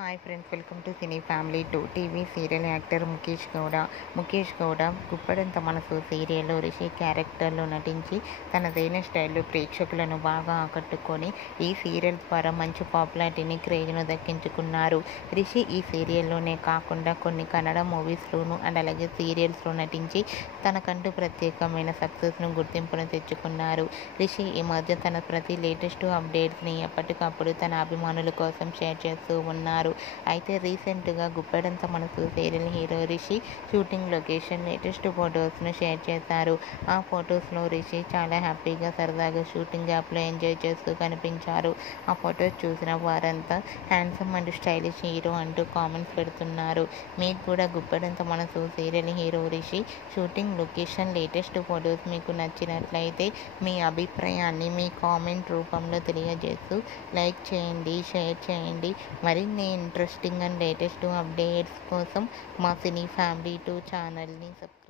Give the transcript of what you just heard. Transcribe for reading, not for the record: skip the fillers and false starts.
Hi friends, welcome to cine family 2. TV serial actor Mukesh Gowda Guppedantha Manasu సీరియల్లో రిషి క్యారెక్టర్లో నటించి తనదైన స్టైల్లో ప్రేక్షకులను బాగా ఆకట్టుకొని ఈ సీరియల్ ద్వారా మంచి పాపులారిటీని, క్రేజ్ను దక్కించుకున్నారు. రిషి ఈ సీరియల్లోనే కాకుండా కొన్ని కన్నడ మూవీస్లోనూ అండ్ అలాగే సీరియల్స్లో నటించి తనకంటూ ప్రత్యేకమైన సక్సెస్ను, గుర్తింపును తెచ్చుకున్నారు. రిషి ఈ మధ్య తన ప్రతి లేటెస్ట్ అప్డేట్స్ని ఎప్పటికప్పుడు తన అభిమానుల కోసం షేర్ చేస్తూ ఉన్నారు. అయితే రీసెంట్గా Guppedantha Manasu serial hero Rishi shooting location latest ఫొటోస్ను షేర్ చేశారు. ఆ ఫొటోస్లో రిషి చాలా హ్యాపీగా, సరదాగా షూటింగ్ యాప్లో ఎంజాయ్ చేస్తూ కనిపించారు. ఆ ఫొటోస్ చూసిన వారంతా హ్యాండ్సమ్ అండ్ స్టైలిష్ హీరో అంటూ కామెంట్స్ పెడుతున్నారు. మీకు కూడా Guppedantha Manasu serial hero Rishi shooting location latest photos మీకు నచ్చినట్లయితే మీ అభిప్రాయాన్ని మీ కామెంట్ రూపంలో తెలియజేస్తూ లైక్ చేయండి, షేర్ చేయండి. మరిన్ని ఇంట్రెస్టింగ్ అండ్ లేటెస్ట్ అప్డేట్స్ కోసం మా సినీ ఫ్యామిలీ 2 ఛానల్ని సబ్స్క్రైబ్